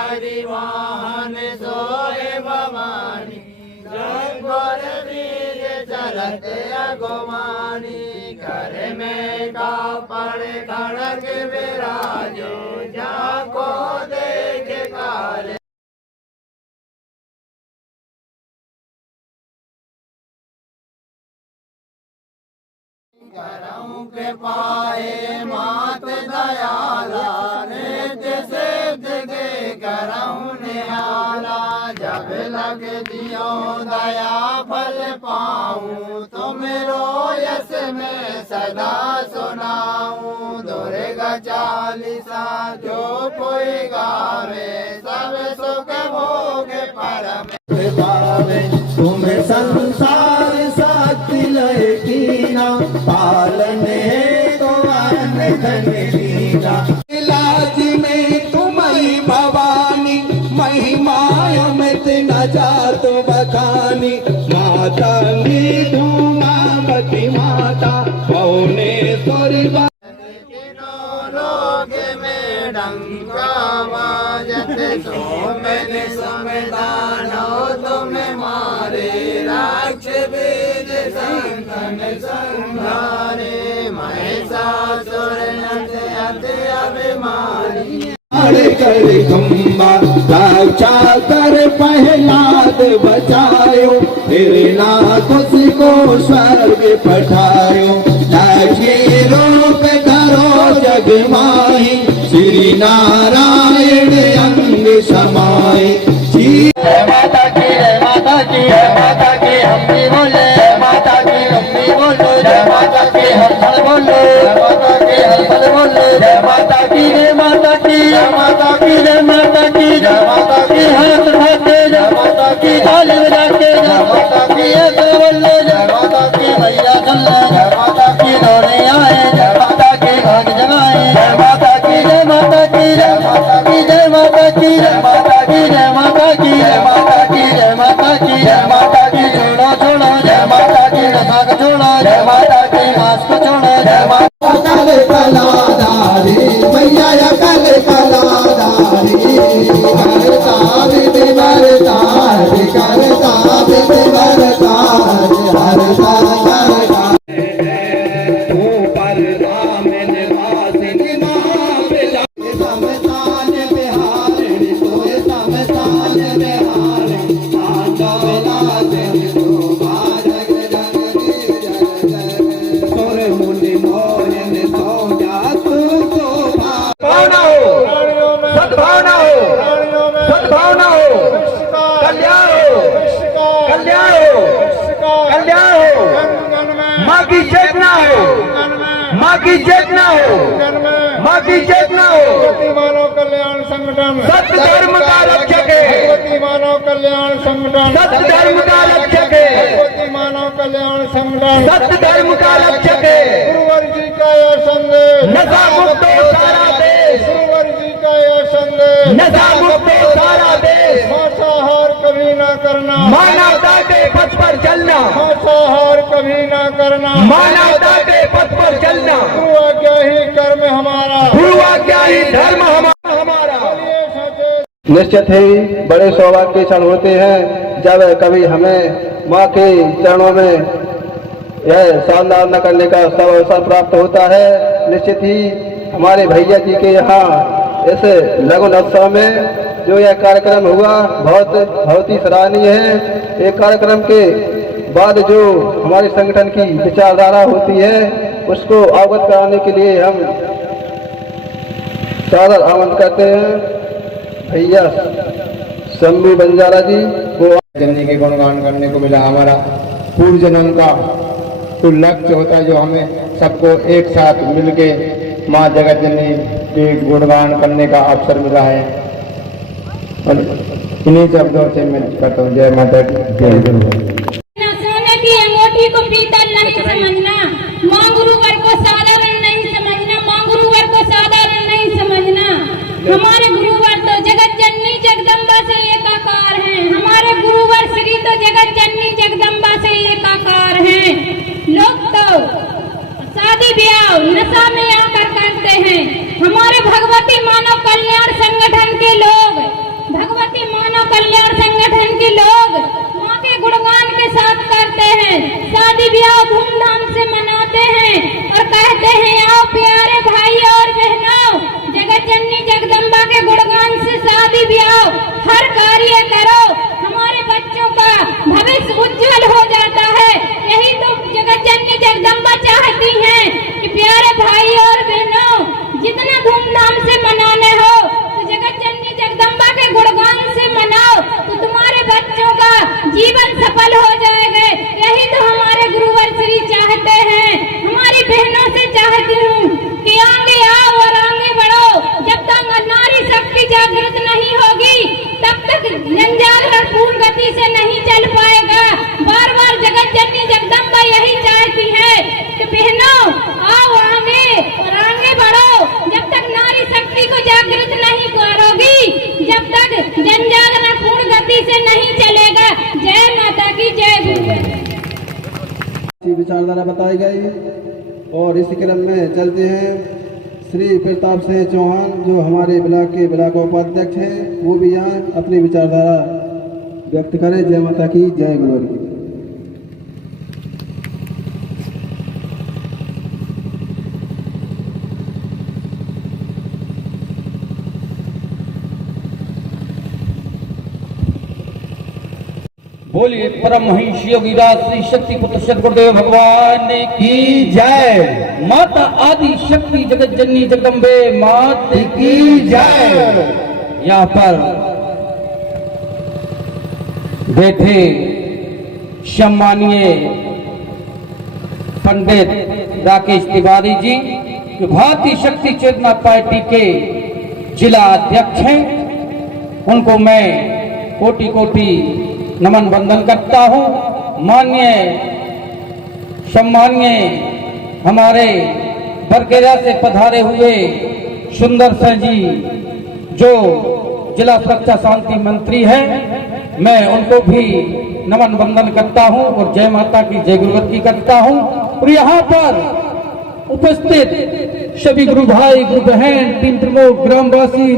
हरिवाहन सोए भवानी, रंगोर बीज चलते अगुमानी, घर में कापड़ खड़ग विराजो, जाको देख काले। करऊं के पाए मात दयाला, नित्य सिद्ध के करऊं निहाला, जब लग दियो दया फल पाऊं, तुम रोयस में सदा सुनाऊं, दुर्गा चालीसा जो कोई गावे, सब सुख भोग परम पावे, तुम संसार साथी लय कीना, पालन है तो धन लीला, इलाज में तुम्हारी भवानी, महिमा अमित न जातो बखानी, माता धूमावती माता भुवनेश्वरी, लोग में डंका बाजत, सोमन समदानो तुम मारे, राक्ष बीज संतन संहारे, महिषासुर अति अभिमानी, कर खंबा रक्षा कर प्रहलाद बचायो, फिर नाथ को स्वर्ग पठायो, लक्ष्मी रूप धरो जग माही, श्री नारायण अंग समाये, जय माता की जय माता की जय माता की, हम भी बोले जय माता की हम भी बोलो, जय माता की हर पल बोलो, जय माता की हर पल बोलो, जय माता की जय माता की जय माता की जय माता की जय माता की, हाथ उठाते जय माता की, ताली बजाते जय माता की, ऐसे बोलो जय माता की, भैया चल जय माता की, दौड़े आए जय माता की, भाग जगाए जय माता की, जय माता की जय माता की जय माता की जय माता की जय माता की जय माता की जय माता की जय माता की, छोड़ो छोड़ो जय माता की, रसा को छोड़ो जय माता की, मास को छोड़ो जय माता, कल कलाधारी मैया कल कलाधारी, करता विधि वरदार, करता विधि वरदार, हरता हरता ऊपर राम निवासिनी माँ, समसान बिहारिणी तोय समसान बिहारिणी, आंडा विलासिनी तो भारग जननी जय जय, सुर मुनि मोहिन सो जातु तो भावना हो, सद्भावना हो, सद्भावना हो, कल्याण हो, कल्याण हो, कल्याण हो, माँ की चेतना हो, माँ की चेतना हो, माँ की चेतना हो, मानव कल्याण संगठन सत्य धर्म का रक्षक है, मानव कल्याण संगठन सत्य धर्म का रक्षक है, मानव कल्याण संगठन सत्य धर्म का रक्षक है, गुरुवर जी का यह संदेश, नशा मुक्त हो सारा देश, गुरुवर जी का यह संदेश, नशा मुक्त हो सारा देश, मांसाहार कभी ना करना, मानवता के पथ पर चलना, मांसाहार कभी ना करना, मानवता के पथ पर चलना, गुरु आज्ञा ही कर्म हमारा, गुरु आज्ञा ही धर्म हमारा। निश्चित ही बड़े सौभाग्य के क्षण होते हैं जब कभी हमें माँ के चरणों में यह सामना करने का सब अवसर प्राप्त होता है। निश्चित ही हमारे भैया जी के यहाँ इस लघु उत्सव में जो यह कार्यक्रम हुआ बहुत ही सराहनीय है। एक कार्यक्रम के बाद जो हमारे संगठन की विचारधारा होती है उसको अवगत कराने के लिए हम सादर आमंत्रित करते हैं भैया शंभू बंजारा जी को। जननी के गुणगान करने को मिला, हमारा पूर्व जन्म का तो लक्ष्य होता है जो हमें सबको एक साथ मिलके माँ जगत जननी के गुणगान करने का अवसर मिला है। और इन्हीं शब्दों से मैं करता हूँ जय माता की जय। सोने की अंगूठी को पीतल नहीं समझना, माँ गुरुवर को साधारण नहीं समझना, माँ गुरुवर को साधारण नहीं समझना। हमारे गुरुवर तो जगत जननी जगदम्बा से एकाकार हैं, हमारे गुरुवर श्री तो जगत जननी जगदम्बा से एकाकार हैं। लोग तो शादी ब्याह नशा में आकर करते हैं, हमारे भगवती मानव कल्याण संगठन के लोग शादी ब्याह हर कार्य करो, हमारे बच्चों का भविष्य उज्जवल हो जाता है। यही तो जगत जननी जगदम्बा चाहती हैं कि प्यारे भाई और बहनों, जितना धूमधाम से मनाने हो तो जगत जननी जगदम्बा के गुणगान से मनाओ, तो तुम्हारे बच्चों का जीवन सफल हो जाएगा। यही तो हमारे गुरुवर श्री चाहते हैं। हमारी बहनों से चाहती हूँ कि आगे आओ और आगे बढ़ो। जब तक नारी शक्ति जागृत नहीं होगी तब तक जनजागरण पूर्ण गति से नहीं चल पाएगा। बार बार जगत जननी जगदम्बा यही चाहती है कि बहनों आओ आगे और आगे बढ़ो। जब तक नारी शक्ति को जागृत नहीं करोगी, जब तक जनजागरण पूर्ण गति से नहीं चलेगा। जय माता की, जय गुरुदेव। विचारधारा बताई गई और इसी क्रम में चलते हैं श्री प्रताप सिंह चौहान, जो हमारे ब्लॉक के ब्लॉक उपाध्यक्ष हैं, वो भी यहाँ अपनी विचारधारा व्यक्त करें। जय माता की, जय गुरुवर की। बोलिए परम महिष योगी राज श्री शक्ति पुत्र सद्गुरुदेव भगवान की जय। माता आदि शक्ति जगत जननी जगदम्बे माता की जय। यहाँ पर बैठे सम्मानीय पंडित राकेश तिवारी जी, जो भारतीय शक्ति चेतना पार्टी के जिला अध्यक्ष हैं, उनको मैं कोटि कोटि नमन वंदन करता हूँ। माननीय सम्मानीय हमारे बरकेरा से पधारे हुए सुंदर सिंह जी, जो जिला सुरक्षा शांति मंत्री हैं, मैं उनको भी नमन वंदन करता हूँ और जय माता की, जय गुरुवर की करता हूँ। और यहाँ पर उपस्थित सभी गुरु भाई, गुरु बहन, टीम प्रमुख, ग्रामवासी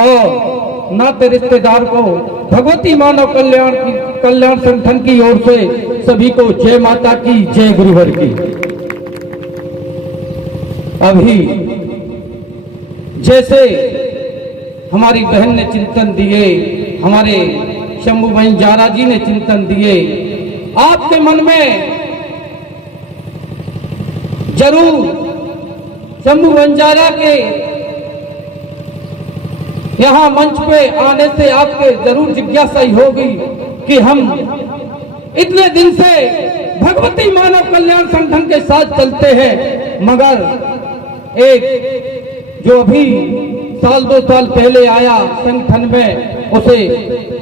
और नाते रिश्तेदार को भगवती मानव कल्याण संगठन की ओर से सभी को जय माता की, जय गुरुवर की। अभी जैसे हमारी बहन ने चिंतन दिए, हमारे शंभू बंजारा जी ने चिंतन दिए, आपके मन में जरूर शंभू बंजारा के यहाँ मंच पे आने से आपके जरूर जिज्ञासा ही होगी कि हम इतने दिन से भगवती मानव कल्याण संगठन के साथ चलते हैं, मगर एक जो अभी साल 2 साल पहले आया संगठन में, उसे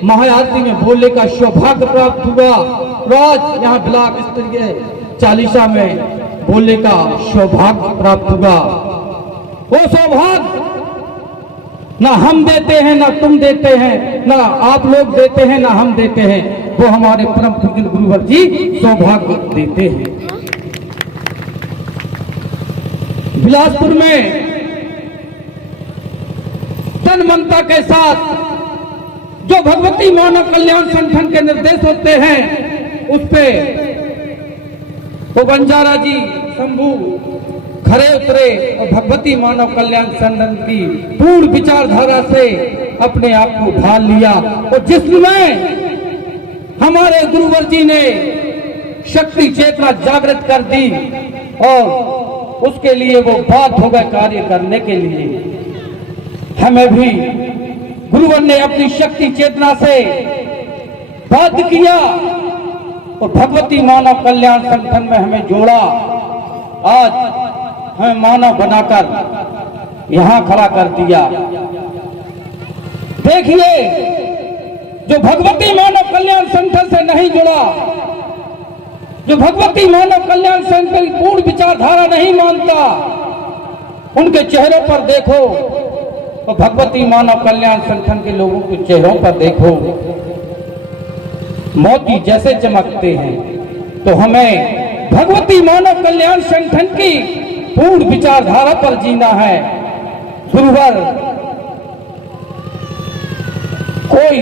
महाआरती में बोलने का सौभाग्य प्राप्त हुआ। आज यहाँ ब्लॉक स्तरीय चालीसा में बोलने का सौभाग्य प्राप्त हुआ। वो सौभाग्य ना हम देते हैं, ना तुम देते हैं, ना आप लोग देते हैं, ना हम देते हैं, वो हमारे परम पूज्य गुरुवर जी सौभाग्य देते हैं। बिलासपुर में तन मनता के साथ जो भगवती मानव कल्याण संगठन के निर्देश होते हैं, उस पे वो बंजारा जी शंभू खरे उतरे और भगवती मानव कल्याण संगठन की पूर्ण विचारधारा से अपने आप को ढाल लिया। और जिसमें हमारे गुरुवर जी ने शक्ति चेतना जागृत कर दी और उसके लिए वो बात हो गए कार्य करने के लिए। हमें भी गुरुवर ने अपनी शक्ति चेतना से बाध्य किया और भगवती मानव कल्याण संगठन में हमें जोड़ा। आज हमें मानव बनाकर यहाँ खड़ा कर दिया। देखिए, जो भगवती मानव कल्याण संगठन से नहीं जुड़ा, जो भगवती मानव कल्याण संगठन की पूर्ण विचारधारा नहीं मानता, उनके चेहरों पर देखो और भगवती मानव कल्याण संगठन के लोगों के चेहरों पर देखो, मोती जैसे चमकते हैं। तो हमें भगवती मानव कल्याण संगठन की पूर्ण विचारधारा पर जीना है। गुरुवर कोई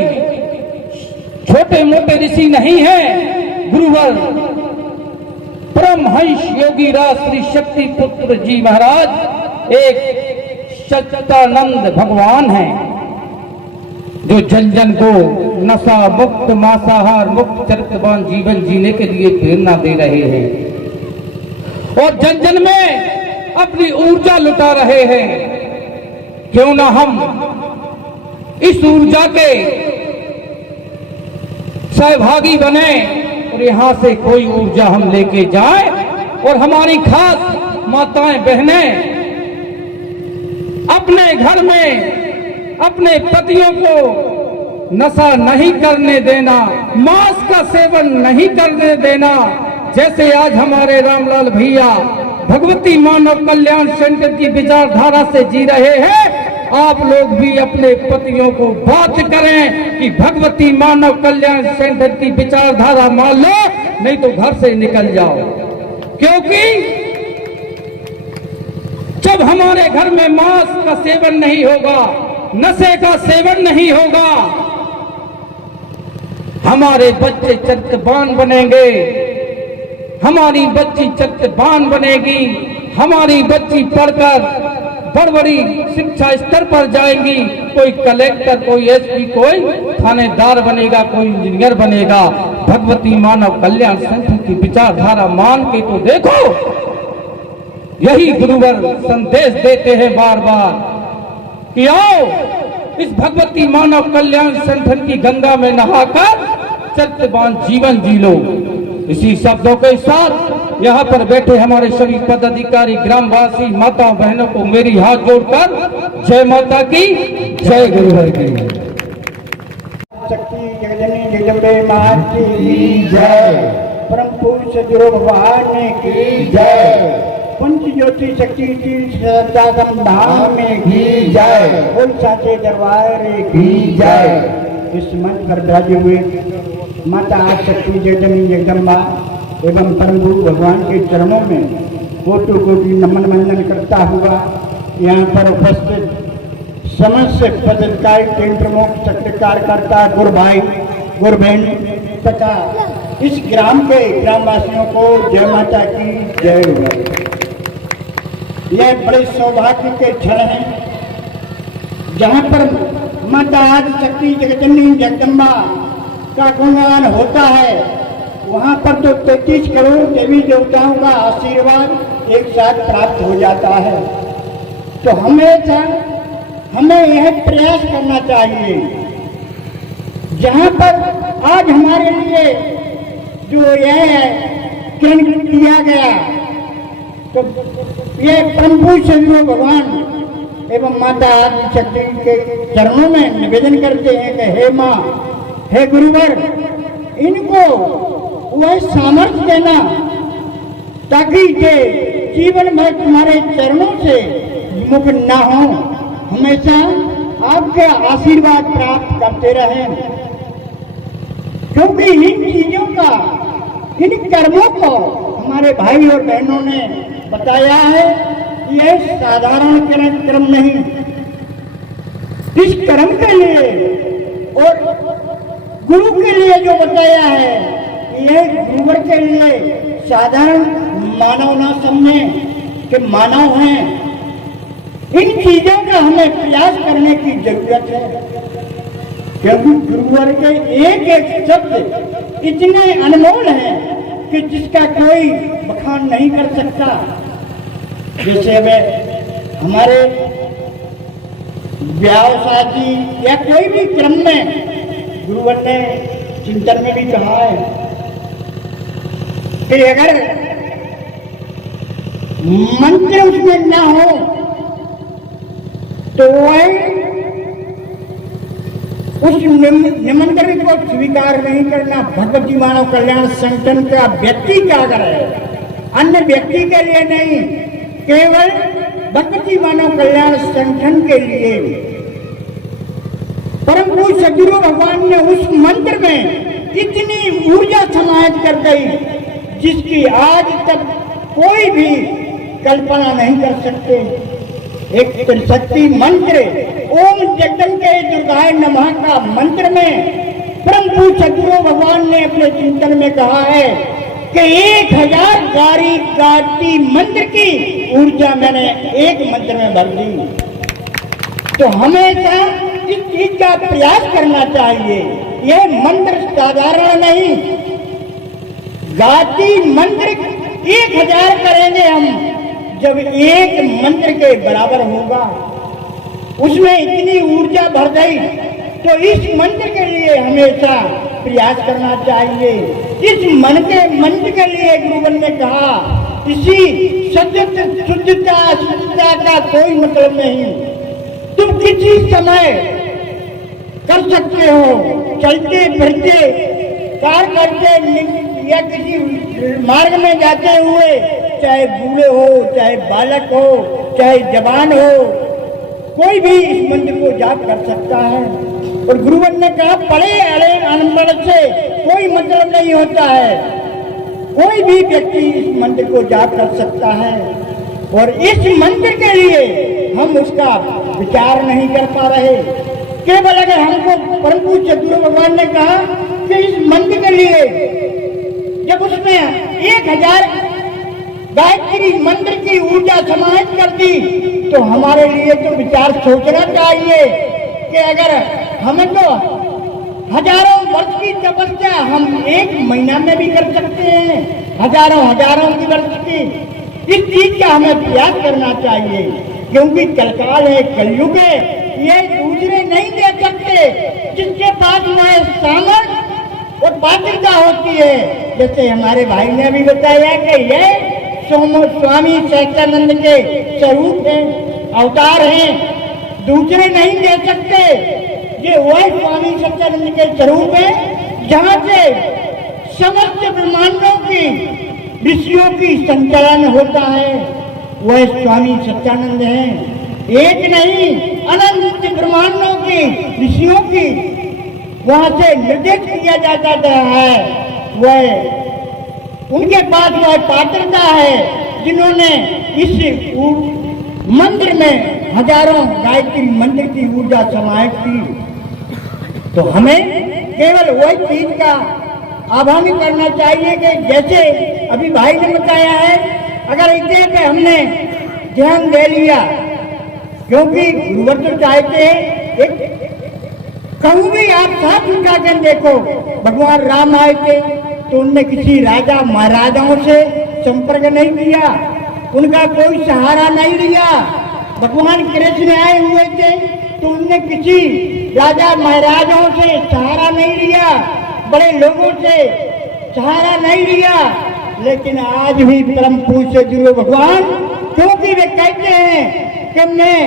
छोटे मोटे ऋषि नहीं है, गुरुवर परमहंस योगी राज श्री शक्ति पुत्र जी महाराज एक सच्चिदानंद भगवान हैं। जो जन जन को नशा मुक्त मांसाहार मुक्त चरित्रवान जीवन जीने के लिए प्रेरणा दे रहे हैं और जन जन में अपनी ऊर्जा लुटा रहे हैं। क्यों ना हम इस ऊर्जा के सहभागी बने और यहाँ से कोई ऊर्जा हम लेके जाए और हमारी खास माताएं बहनें अपने घर में अपने पतियों को नशा नहीं करने देना, मांस का सेवन नहीं करने देना। जैसे आज हमारे रामलाल भैया भगवती मानव कल्याण सेंटर की विचारधारा से जी रहे हैं, आप लोग भी अपने पतियों को बात करें कि भगवती मानव कल्याण सेंटर की विचारधारा मान लो, नहीं तो घर से निकल जाओ। क्योंकि जब हमारे घर में मांस का सेवन नहीं होगा, नशे का सेवन नहीं होगा, हमारे बच्चे चरित्रवान बनेंगे, हमारी बच्ची चरित्रवान बनेगी, हमारी बच्ची पढ़कर बड़ी शिक्षा स्तर पर जाएंगी। कोई कलेक्टर, कोई एसपी, कोई थानेदार बनेगा, कोई इंजीनियर बनेगा। भगवती मानव कल्याण सेंटर की विचारधारा मान के तो देखो, यही गुरुवर संदेश देते हैं बार बार कि आओ इस भगवती मानव कल्याण सेंटर की गंगा में नहाकर चरित्रवान जीवन जी लो। इसी शब्दों के साथ यहाँ पर बैठे हमारे सभी पदाधिकारी, ग्रामवासी, माता बहनों को मेरी हाथ जोड़कर जय माता की, जय गुरुवर की। शक्ति जगजननी जगदम्बे मां की जय। परम पुरुष सदगुरु भगवान की जय। पंच ज्योति शक्ति तीर्थ धाम में की जय। बोल साचे दरबार की जय। इस मंच पर विराजे हुए माता शक्ति जगजननी जगदम्बा एवं परम गुरु भगवान के चरणों में कोटि कोटि नमन वंदन करता हुआ यहाँ पर उपस्थित समस्त पदाधिकारी, टीम प्रमुख, सक्रिय कार्यकर्ता, गुरु भाई, गुरु बहन तथा इस ग्राम के ग्रामवासियों को जय माता की जय हो। यह बड़े सौभाग्य के क्षण हैं जहाँ पर माता आदि शक्ति जगजननी जगदम्बा का गुणगान होता है। वहाँ पर तो 33 करोड़ देवी देवताओं का आशीर्वाद एक साथ प्राप्त हो जाता है। तो हमेशा हमें यह प्रयास करना चाहिए, जहाँ पर आज हमारे लिए जो यह किरण किया गया, तो यह परम पूज्य सदगुरु भगवान एवं माता आदि शक्ति के चरणों में निवेदन करते हैं कि हे माँ, हे गुरुवर, इनको वह सामर्थ्य देना ताकि ये जीवन भर तुम्हारे चरणों से विमुख न हो, हमेशा आपके आशीर्वाद प्राप्त करते रहें। क्योंकि इन चीजों का, इन कर्मों को हमारे भाई और बहनों ने बताया है कि यह साधारण कर्म नहीं। इस कर्म के लिए और गुरु के लिए जो बताया है, यह गुरुवर के लिए साधारण मानव ना समझे कि मानव हैं। इन चीजों का हमें प्रयास करने की जरूरत है, क्योंकि गुरुवर के एक एक शब्द इतने अनमोल हैं कि जिसका कोई बखान नहीं कर सकता। जैसे हमें हमारे व्यावसायी या कोई भी क्रम में गुरुवर ने चिंतन में भी कहा है कि अगर मंत्र उसमें न हो तो वह उस निमंत्रण को स्वीकार नहीं करना। भगवती मानव कल्याण संगठन का व्यक्ति क्या करे, अन्य व्यक्ति के लिए नहीं, केवल भगवती मानव कल्याण संगठन के लिए। परम पूज्य सदगुरु भगवान ने उस मंत्र में इतनी ऊर्जा समाहित कर गई जिसकी आज तक कोई भी कल्पना नहीं कर सकते। एक त्रिशक्ति मंत्र ओम जगदम्बे दुर्गाय नमः का मंत्र में परम पूज्य सदगुरु भगवान ने अपने चिंतन में कहा है कि 1000 गायत्री मंत्र की ऊर्जा मैंने एक मंत्र में भर दी। तो हमेशा इस चीज का प्रयास करना चाहिए। यह मंत्र साधारण नहीं, गायत्री मंत्र 1000 करेंगे हम, जब एक मंत्र के बराबर होगा, उसमें इतनी ऊर्जा भर गई, तो इस मंत्र के लिए हमेशा प्रयास करना चाहिए। इस मंत्र के लिए गुरुवन ने कहा, इसी शुद्धता का कोई मतलब नहीं। तुम किसी समय कर सकते हो, चलते फिरते, कार करते या किसी मार्ग में जाते हुए, चाहे बूढ़े हो, चाहे बालक हो, चाहे जवान हो, कोई भी इस मंत्र को जाप कर सकता है। और गुरुवन ने कहा, पढ़े अड़े अनपढ़ से कोई मतलब नहीं होता है, कोई भी व्यक्ति इस मंत्र को जाप कर सकता है। और इस मंत्र के लिए हम उसका विचार नहीं कर पा रहे। केवल अगर हमको परम पूज्य गुरु भगवान ने कहा कि इस मंत्र के लिए जब उसमें 1000 गायत्री मंत्र की ऊर्जा समाहित कर दी, तो हमारे लिए तो विचार सोचना चाहिए कि अगर हमें तो हजारों वर्ष की तपस्या हम 1 महीना में भी कर सकते हैं, हजारों की वर्ष की, इस चीज का हमें प्रयास करना चाहिए। क्योंकि कलकाल है, कलयुग है, ये दूसरे नहीं दे सकते। जिसके पास वह सामर्थ्य और पात्रता होती है, जैसे हमारे भाई ने अभी बताया कि ये स्वामी सहजानंद के स्वरूप हैं, अवतार हैं, दूसरे नहीं दे सकते। ये वह स्वामी सच्चानंद के स्वरूप है, जहाँ से समस्त ब्रह्मांडों की ऋषियों की संचालन होता है, वह स्वामी सच्चानंद हैं। एक नहीं, अनंत ब्रह्मांडों की ऋषियों की वहाँ से निर्देश किया जाता है। वह उनके पास वह पात्रता है, जिन्होंने इस मंत्र में हजारों गायत्री मंत्र की ऊर्जा समाहित की। तो हमें केवल वही चीज का आह्वान करना चाहिए कि जैसे अभी भाई ने बताया है, अगर इतने पे हमने ध्यान दे लिया, क्योंकि गुरुवर तो चाहते हैं कहूँ भी आप साथ उठा कर देखो, भगवान राम आए थे तो उनने किसी राजा महाराजाओं से संपर्क नहीं किया, उनका कोई सहारा नहीं लिया। भगवान कृष्ण आए हुए थे तो उनने किसी राजा महाराजाओं से सहारा नहीं लिया, बड़े लोगों से सहारा नहीं लिया। लेकिन आज भी परम पूज्य गुरु भगवान, क्योंकि वे कहते हैं कि मैं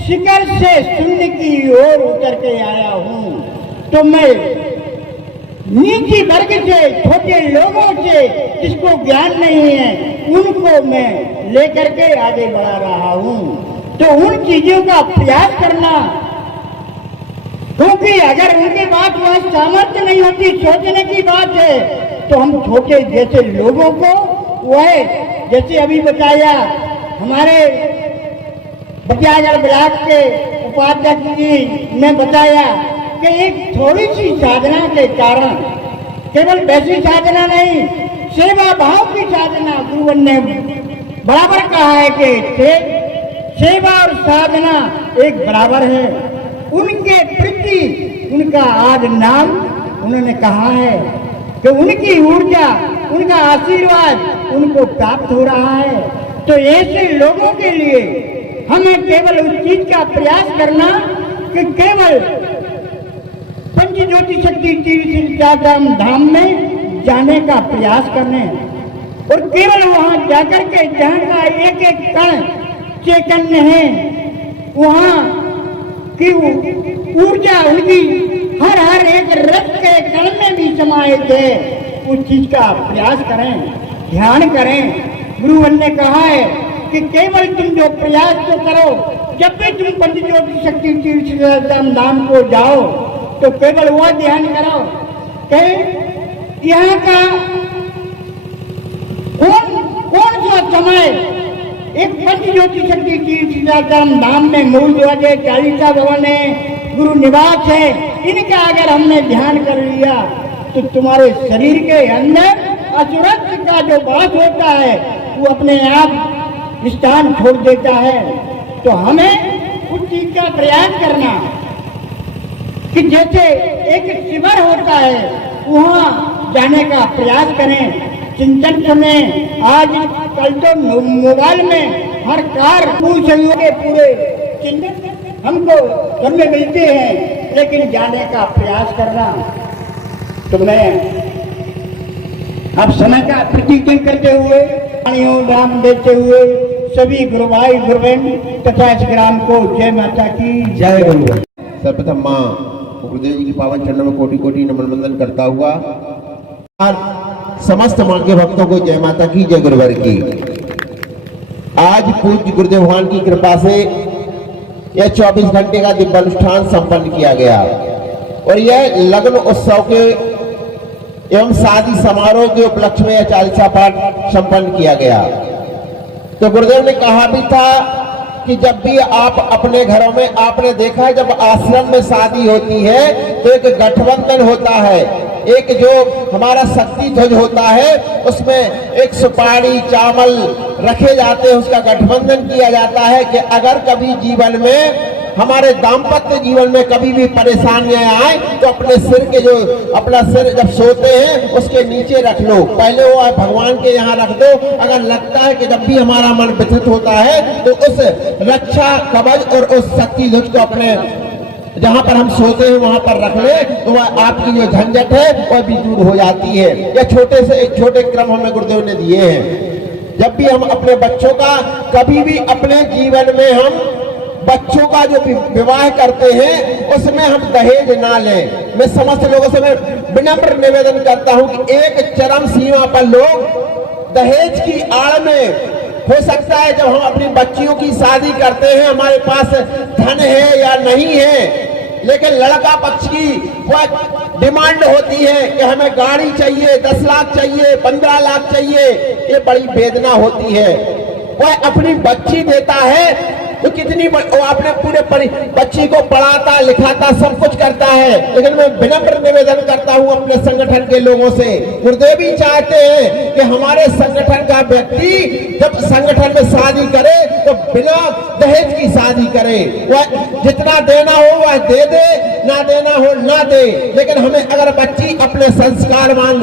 शिखर से शून्य की ओर उतर के आया हूँ, तो मैं नीचे वर्ग से, छोटे लोगों से, जिसको ज्ञान नहीं है, उनको मैं लेकर के आगे बढ़ा रहा हूँ। तो उन चीजों का प्रयास करना, क्योंकि अगर उनके पास वह सामर्थ्य नहीं होती, सोचने की बात है, तो हम छोटे जैसे लोगों को वह, जैसे अभी बताया हमारे बटियागढ़ ब्लॉक के उपाध्यक्ष जी ने बताया कि एक थोड़ी सी साधना के कारण, केवल वैसी साधना नहीं, सेवा भाव की साधना, गुरुवन ने बराबर कहा है कि सेवा और साधना एक बराबर है। उनके प्रति उनका आज नाम उन्होंने कहा है कि उनकी ऊर्जा, उनका आशीर्वाद उनको प्राप्त हो रहा है। तो ऐसे लोगों के लिए हमें केवल उस चीज का प्रयास करना कि केवल पंच ज्योति शक्ति तीर्थ धाम में जाने का प्रयास करने, और केवल वहां जाकर के जहाँ का एक एक कण चैतन्य है, वहां की ऊर्जा उनकी हर एक रस के कण में भी समाहित है, उस चीज का प्रयास करें, ध्यान करें। गुरुवन ने कहा है कि केवल तुम जो प्रयास तो करो, जब भी तुम पंच ज्योति शक्ति तीर्थ धाम को जाओ, तो केवल वह ध्यान करो कि यहाँ का कौन सा समय एक पंच ज्योति शक्ति तीर्थ धाम में मूल ध्वज, चालीसा भवन है, गुरु निवास है, इनका अगर हमने ध्यान कर लिया तो तुम्हारे शरीर के अंदर असुरत्व का जो वास होता है वो अपने आप स्थान छोड़ देता है। तो हमें उस चीज का प्रयास करना कि जैसे एक शिविर होता है वहाँ जाने का प्रयास करें, चिंतन करें। आज कल तो मोबाइल में हर कार सहयोग के पूरे चिंतन हमको घर में मिलते हैं, लेकिन जाने का प्रयास करना। तो मैं अब समय का प्रतिज्ञा करते हुए राम देते हुए सभी गुरु भाई गुरु बहन तथा इस ग्राम को जय माता की जय। गुरु सर्वप्रथम माँ गुरुदेव जी की पावन चरणों में कोटि कोटि नमन वंदन करता हुआ और समस्त माँ के भक्तों को जय माता की जय गुरुवर की। आज पूज्य गुरुदेव भगवान की कृपा से यह 24 घंटे का दिव्य अनुष्ठान संपन्न किया गया और यह लग्न उत्सव के एवं शादी समारोह के उपलक्ष्य में यह चालीसा पाठ संपन्न किया गया। तो गुरुदेव ने कहा भी था कि जब भी आप अपने घरों में, आपने देखा है जब आश्रम में शादी होती है तो एक गठबंधन होता है, एक जो हमारा शक्ति ध्वज होता है उसमें एक सुपारी चावल रखे जाते हैं, उसका गठबंधन किया जाता है कि अगर कभी जीवन में हमारे दाम्पत्य जीवन में कभी भी परेशानियां आए तो अपने सिर के जो अपना सिर जब सोते हैं उसके नीचे रख लो, पहले वो भगवान के यहाँ रख दो। अगर लगता है कि जब भी हमारा मन व्यथित होता है तो उस रक्षा कवच और उस शक्ति ध्वज को अपने जहाँ पर हम सोते हैं वहां पर रख ले तो वह आपकी जो झंझट है वह भी दूर हो जाती है। यह छोटे से एक छोटे क्रम हमें गुरुदेव ने दिए हैं। जब भी हम अपने बच्चों का कभी भी अपने जीवन में हम बच्चों का जो विवाह करते हैं उसमें हम दहेज ना लें। मैं समस्त लोगों से मैं विनम्र निवेदन करता हूं कि एक चरम सीमा पर लोग दहेज की आड़ में, हो सकता है जब हम अपनी बच्चियों की शादी करते हैं हमारे पास धन है या नहीं है, लेकिन लड़का पक्ष की वह डिमांड होती है कि हमें गाड़ी चाहिए, 10 लाख चाहिए, 15 लाख चाहिए। ये बड़ी वेदना होती है। वह अपनी बच्ची देता है तो कितनी वो अपने पूरे बच्ची को पढ़ाता लिखाता सब कुछ करता है, लेकिन मैं विनम्र निवेदन करता हूं अपने संगठन के लोगों से, गुरुदेव भी चाहते हैं कि हमारे संगठन का व्यक्ति जब संगठन में शादी करे तो बिना दहेज की शादी करे। वह जितना देना हो वह दे दे, ना देना हो ना दे, लेकिन हमें अगर बच्ची अपने संस्कारवान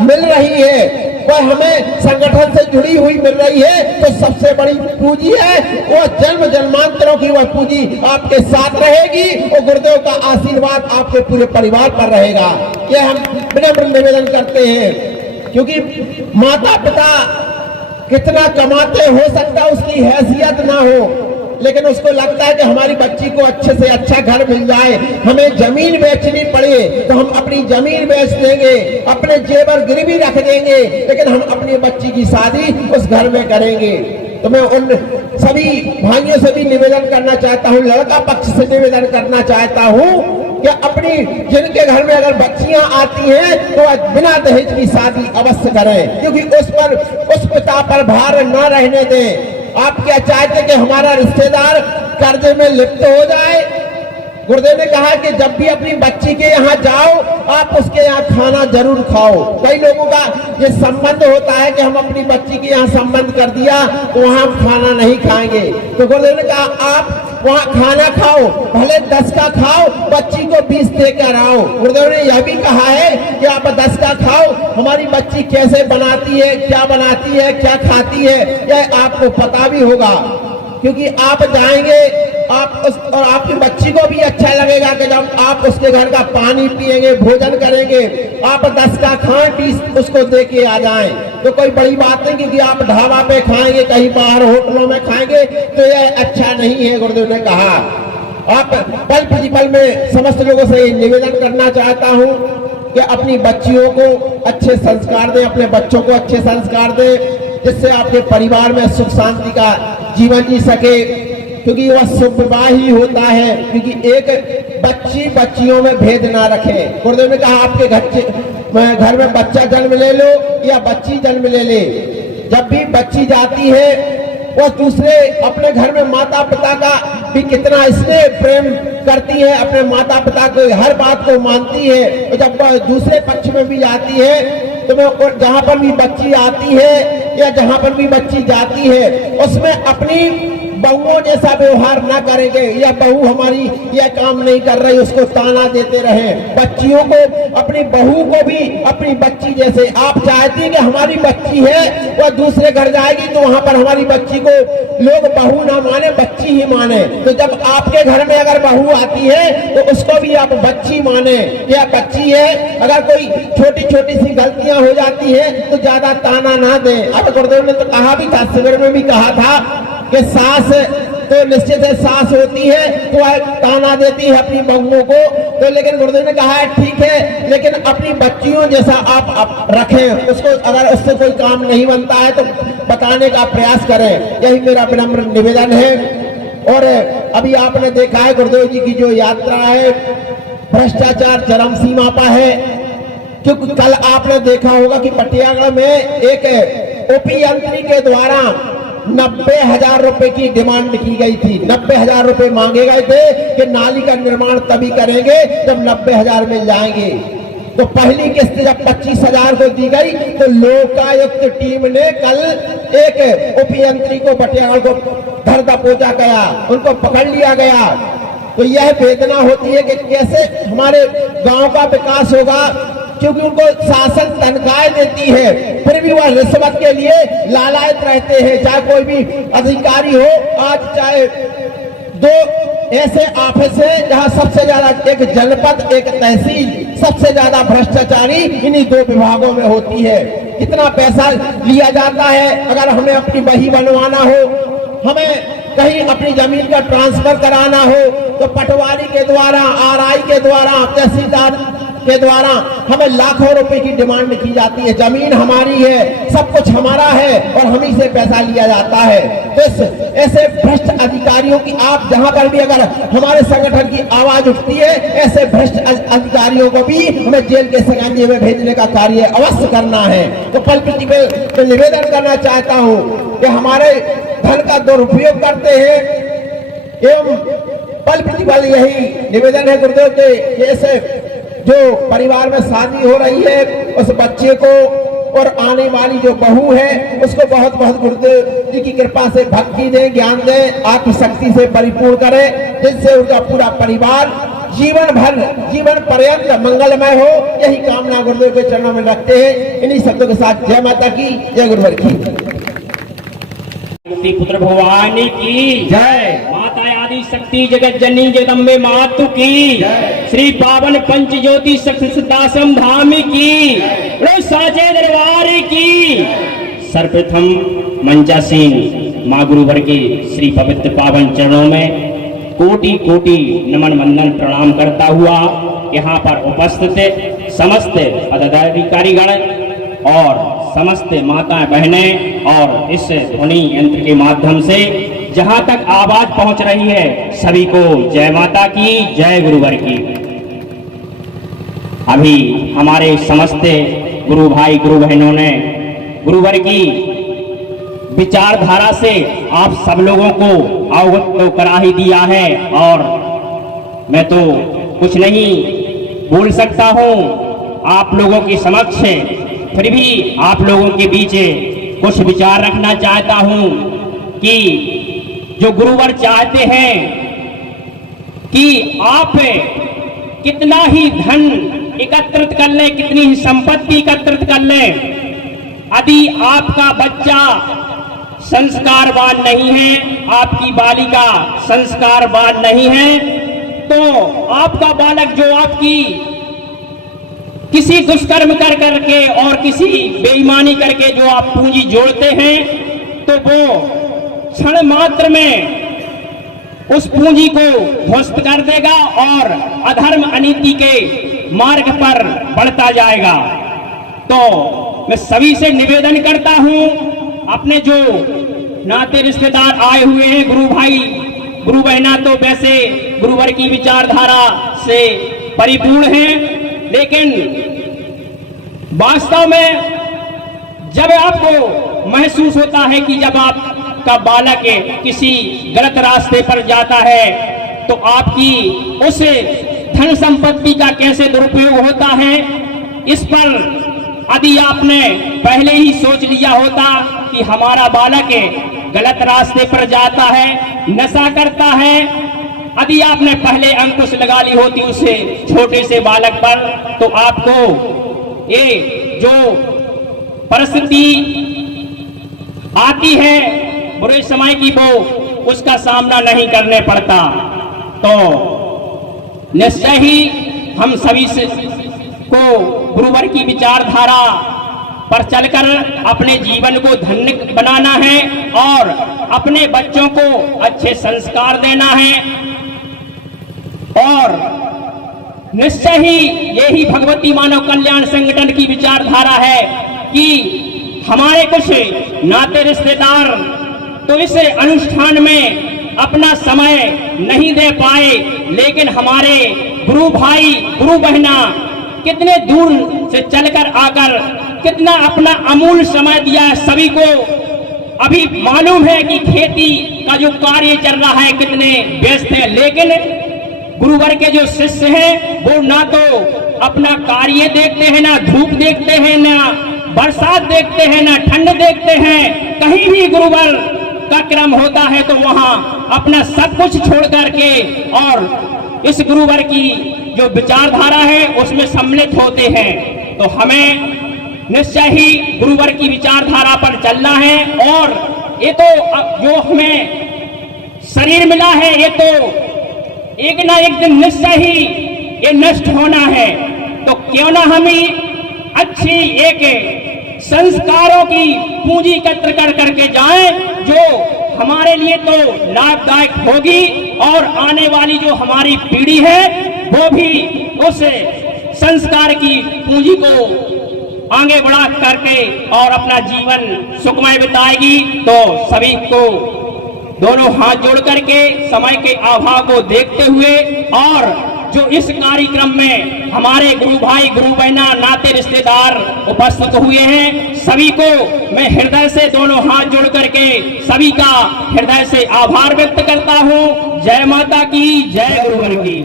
मिल रही है, वह हमें संगठन से जुड़ी हुई मिल रही है, तो सबसे बड़ी पूंजी है वो जन्म जन्मांतरों की वह पूंजी आपके साथ रहेगी और गुरुदेव का आशीर्वाद आपके पूरे परिवार पर रहेगा। यह हम विनम्र निवेदन करते हैं, क्योंकि माता पिता कितना कमाते हो सकता है उसकी हैसियत ना हो, लेकिन उसको लगता है कि हमारी बच्ची को अच्छे से अच्छा घर मिल जाए, हमें जमीन बेचनी पड़े तो हम अपनी जमीन बेच देंगे, अपने जेवर गिरवी रख देंगे, लेकिन हम अपनी बच्ची की शादी उस घर में करेंगे। तो मैं उन सभी भाइयों से भी निवेदन करना चाहता हूँ, लड़का पक्ष से निवेदन करना चाहता हूँ कि अपनी जिनके घर में अगर बच्चियां आती हैं तो बिना दहेज की शादी अवश्य करें, क्योंकि उस पिता पर भार न रहने दें। आप क्या चाहते कि हमारा रिश्तेदार कर्जे में लिप्त हो जाए? गुरुदेव ने कहा कि जब भी अपनी बच्ची के यहाँ जाओ आप उसके यहाँ खाना जरूर खाओ। कई लोगों का ये संबंध होता है कि हम अपनी बच्ची के यहाँ संबंध कर दिया तो वहाँ हम खाना नहीं खाएंगे, तो गुरुदेव ने कहा आप वहाँ खाना खाओ, भले 10 का खाओ, बच्ची को 20 देकर आओ। गुरुदेव ने यह भी कहा है कि आप 10 का खाओ, हमारी बच्ची कैसे बनाती है, क्या बनाती है, क्या खाती है, यह आपको पता भी होगा, क्योंकि आप जाएंगे और आपकी बच्ची को भी अच्छा लगेगा कि जब आप उसके घर का पानी पिएंगे, भोजन करेंगे, आप 10 का खाएं 20 उसको दे के आ जाएं, तो कोई बड़ी बात नहीं। क्योंकि आप ढाबा पे खाएंगे, कहीं बाहर होटलों में खाएंगे तो यह अच्छा नहीं है। गुरुदेव ने कहा आप पल प्रतिपल में समस्त लोगों से निवेदन करना चाहता हूँ कि अपनी बच्चियों को अच्छे संस्कार दें, अपने बच्चों को अच्छे संस्कार दें, जिससे आपके परिवार में सुख शांति का जीवन जी सके, क्योंकि वह शुभ विवाह ही होता है। क्योंकि एक बच्चियों में भेद ना रखें। गुरुदेव ने कहा आपके घर में बच्चा जन्म ले लो या बच्ची जन्म ले ले, जब भी बच्ची जाती है वो दूसरे अपने घर में माता पिता का भी कितना स्नेह प्रेम करती है, अपने माता पिता को हर बात को मानती है, और जब वह दूसरे पक्ष में भी आती है तो मैं जहाँ पर भी बच्ची आती है या जहाँ पर भी बच्ची जाती है उसमें अपनी बहुओं जैसा व्यवहार ना करेंगे, या बहू हमारी यह काम नहीं कर रही उसको ताना देते रहे। बच्चियों को, अपनी बहू को भी अपनी बच्ची जैसे, आप चाहती हैं कि हमारी बच्ची है वह दूसरे घर जाएगी तो वहां पर हमारी बच्ची को लोग बहू ना माने, बच्ची ही माने। तो जब आपके घर में अगर बहू आती है तो उसको भी आप बच्ची माने, या बच्ची है। अगर कोई छोटी छोटी सी गलतियां हो जाती है तो ज्यादा ताना ना दें। अब गुरुदेव ने तो कहा भी था, शिविर में भी कहा था कि सास तो निश्चित है, सास होती है तो वह ताना देती है अपनी बहुओं को, तो लेकिन गुरुदेव ने कहा है ठीक है, लेकिन अपनी बच्चियों जैसा आप रखें उसको। अगर उससे कोई काम नहीं बनता है तो बताने का प्रयास करें, यही मेरा विनम्र निवेदन है। और अभी आपने देखा है गुरुदेव जी की जो यात्रा है, भ्रष्टाचार चरम सीमा पर है। क्योंकि कल आपने देखा होगा कि पटियाला में एक ओपी यंत्री के द्वारा 90,000 रुपए की डिमांड की गई थी। 90,000 रुपए मांगे गए थे कि नाली का निर्माण तभी करेंगे जब 90,000 मिल जाएंगे। तो पहली किस्त जब 25,000 को दी गई तो लोकायुक्त टीम ने कल एक उपयंत्री को पटियाला को धर दबोचा गया, उनको पकड़ लिया गया। तो यह वेदना होती है कि कैसे हमारे गांव का विकास होगा, क्योंकि उनको शासन तनख्वाहें देती है, फिर भी वह रिश्वत के लिए लालायत रहते हैं। चाहे कोई भी अधिकारी हो, आज चाहे 2 ऐसे ऑफिस है जहां सबसे ज्यादा, एक जनपद एक तहसील, सबसे ज्यादा भ्रष्टाचारी इन्हीं 2 विभागों में होती है। कितना पैसा लिया जाता है। अगर हमें अपनी बही बनवाना हो, हमें कहीं अपनी जमीन का ट्रांसफर कराना हो तो पटवारी के द्वारा, आरआई के द्वारा, तहसीलदार के द्वारा हमें लाखों रुपए की डिमांड की जाती है। जमीन हमारी है, सब कुछ हमारा है और हम ही से पैसा लिया जाता है। तो ऐसे भ्रष्ट अधिकारियों की, आप जहां पर भी अगर हमारे संगठन की आवाज उठती है, ऐसे भ्रष्ट अधिकारियों को भी हमें जेल के शिकंजे में भेजने का कार्य अवश्य करना है। तो पल प्रतिपल निवेदन करना चाहता हूं कि हमारे धन का दुरुपयोग करते हैं एवं पल प्रतिपल यही निवेदन है गुरुदेव के, ऐसे जो परिवार में शादी हो रही है उस बच्चे को और आने वाली जो बहू है उसको बहुत बहुत गुरुदेव जी की कृपा से भक्ति दें, ज्ञान दें, आत्मशक्ति से परिपूर्ण करें, जिससे उनका पूरा परिवार जीवन भर, जीवन पर्यंत मंगलमय हो। यही कामना गुरुदेव के चरणों में रखते हैं। इन्हीं शब्दों के साथ जय माता की, जय गुरुवर की। पुत्र भवानी की जय। माता आदि शक्ति जगत जननी जगदम्बे मातु की। श्री पावन पंच ज्योति सिद्धाश्रम धाम की, साचे दरबार की। सर्वप्रथम मंचासीन माँ गुरुवर के श्री पवित्र पावन चरणों में कोटि कोटि नमन वंदन प्रणाम करता हुआ यहाँ पर उपस्थित समस्त पदाधिकारीगण और समस्त माताएं बहनें और इस ध्वनि यंत्र के माध्यम से जहां तक आवाज पहुंच रही है, सभी को जय माता की, जय गुरुवर की। अभी हमारे समस्त गुरु भाई गुरु बहनों ने गुरुवर की विचारधारा से आप सब लोगों को अवगत तो करा ही दिया है, और मैं तो कुछ नहीं बोल सकता हूं आप लोगों के समक्ष, फिर भी आप लोगों के बीच कुछ विचार रखना चाहता हूं कि जो गुरुवर चाहते हैं कि आप कितना ही धन एकत्रित कर लें, कितनी ही संपत्ति एकत्रित कर लें, यदि आपका बच्चा संस्कारवान नहीं है, आपकी बालिका संस्कारवान नहीं है, तो आपका बालक जो आपकी किसी दुष्कर्म कर करके और किसी बेईमानी करके जो आप पूंजी जोड़ते हैं, तो वो क्षण मात्र में उस पूंजी को ध्वस्त कर देगा और अधर्म अनीति के मार्ग पर बढ़ता जाएगा। तो मैं सभी से निवेदन करता हूं, अपने जो नाते रिश्तेदार आए हुए हैं, गुरु भाई गुरु बहना तो वैसे गुरुवर की विचारधारा से परिपूर्ण हैं, लेकिन वास्तव में जब आपको महसूस होता है कि जब आपका बालक किसी गलत रास्ते पर जाता है तो आपकी उस धन संपत्ति का कैसे दुरुपयोग होता है, इस पर यदि आपने पहले ही सोच लिया होता कि हमारा बालक गलत रास्ते पर जाता है नशा करता है। यदि आपने पहले अंकुश लगा ली होती उसे छोटे से बालक पर, तो आपको ये जो परिस्थिति आती है बुरे समय की, वो उसका सामना नहीं करने पड़ता। तो निश्चय ही हम सभी को गुरुवर की विचारधारा पर चलकर अपने जीवन को धन्य बनाना है और अपने बच्चों को अच्छे संस्कार देना है। और निश्चय ही यही भगवती मानव कल्याण संगठन की विचारधारा है कि हमारे कुछ नाते रिश्तेदार तो इस अनुष्ठान में अपना समय नहीं दे पाए, लेकिन हमारे गुरु भाई गुरु बहना कितने दूर से चलकर आकर कितना अपना अमूल्य समय दिया है। सभी को अभी मालूम है कि खेती का जो कार्य चल रहा है कितने व्यस्त है, लेकिन गुरुवर के जो शिष्य हैं वो ना तो अपना कार्य देखते हैं, ना धूप देखते हैं, ना बरसात देखते हैं, ना ठंड देखते हैं। कहीं भी गुरुवर का क्रम होता है तो वहां अपना सब कुछ छोड़ करके और इस गुरुवर की जो विचारधारा है उसमें सम्मिलित होते हैं। तो हमें निश्चय ही गुरुवर की विचारधारा पर चलना है। और ये तो जो हमें शरीर मिला है ये तो एक ना एक दिन निश्चय ही ये नष्ट होना है। तो क्यों ना हम ही अच्छी एक संस्कारों की पूंजी एकत्र कर करके जाएं जो हमारे लिए तो लाभदायक होगी और आने वाली जो हमारी पीढ़ी है वो भी उस संस्कार की पूंजी को आगे बढ़ा करके और अपना जीवन सुखमय बिताएगी। तो सभी को दोनों हाथ जोड़ करके समय के अभाव को देखते हुए और जो इस कार्यक्रम में हमारे गुरु भाई गुरु बहना नाते रिश्तेदार उपस्थित हुए हैं, सभी को मैं हृदय से दोनों हाथ जोड़ करके सभी का हृदय से आभार व्यक्त करता हूं। जय माता की, जय गुरुवर की।